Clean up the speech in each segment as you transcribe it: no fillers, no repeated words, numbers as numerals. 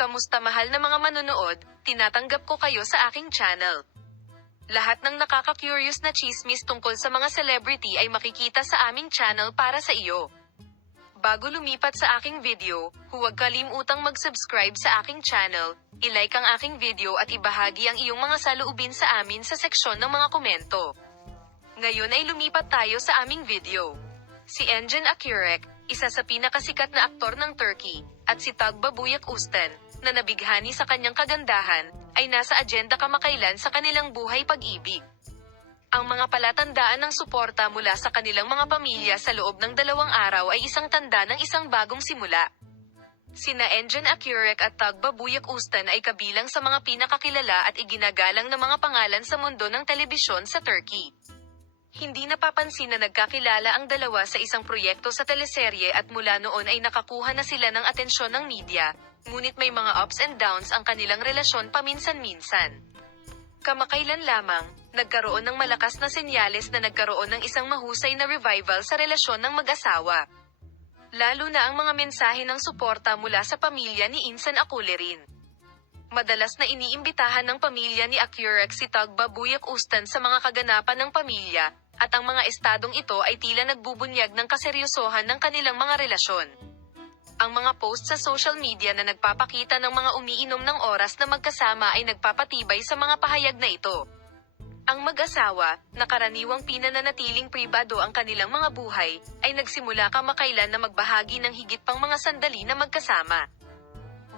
Kamusta mahal na mga manonood, tinatanggap ko kayo sa aking channel. Lahat ng nakaka-curious na chismis tungkol sa mga celebrity ay makikita sa aming channel para sa iyo. Bago lumipat sa aking video, huwag kalimutang mag-subscribe sa aking channel, i-like ang aking video at ibahagi ang iyong mga saloobin sa amin sa seksyon ng mga komento. Ngayon ay lumipat tayo sa aming video. Si Engin Akyurek, isa sa pinakasikat na aktor ng Turkey, at si Tagbabuyuk Ustan, na nabighani sa kanyang kagandahan, ay nasa agenda kamakailan sa kanilang buhay pag-ibig. Ang mga palatandaan ng suporta mula sa kanilang mga pamilya sa loob ng 2 araw ay isang tanda ng isang bagong simula. Sina Engin Akyurek at Tagbabuyuk Ustan ay kabilang sa mga pinakakilala at iginagalang na mga pangalan sa mundo ng telebisyon sa Turkey. Hindi napapansin na nagkakilala ang dalawa sa isang proyekto sa teleserye at mula noon ay nakakuha na sila ng atensyon ng media, ngunit may mga ups and downs ang kanilang relasyon paminsan-minsan. Kamakailan lamang, nagkaroon ng malakas na senyales na nagkaroon ng isang mahusay na revival sa relasyon ng mag-asawa. Lalo na ang mga mensahe ng suporta mula sa pamilya ni Insan Akulerin. Madalas na iniimbitahan ng pamilya ni Akyurek si Tagbabuyuk Ustan sa mga kaganapan ng pamilya, at ang mga estadong ito ay tila nagbubunyag ng kaseryosohan ng kanilang mga relasyon. Ang mga post sa social media na nagpapakita ng mga umiinom ng oras na magkasama ay nagpapatibay sa mga pahayag na ito. Ang mag-asawa, na karaniwang pinananatiling pribado ang kanilang mga buhay, ay nagsimula kamakailan na magbahagi ng higit pang mga sandali na magkasama.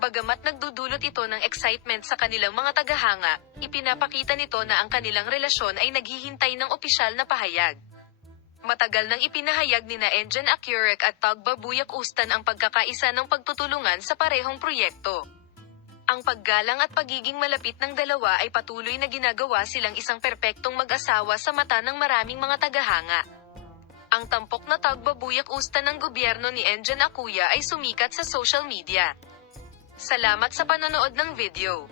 Bagamat nagdudulot ito ng excitement sa kanilang mga tagahanga, ipinapakita nito na ang kanilang relasyon ay naghihintay ng opisyal na pahayag. Matagal nang ipinahayag nina Engin Akyurek at Tagbabuyuk Ustan ang pagkakaisa ng pagtutulungan sa parehong proyekto. Ang paggalang at pagiging malapit ng dalawa ay patuloy na ginagawa silang isang perpektong mag-asawa sa mata ng maraming mga tagahanga. Ang tampok na Tagbabuyuk Ustan ng gobyerno ni Engin Akuya ay sumikat sa social media. Salamat sa panonood ng video.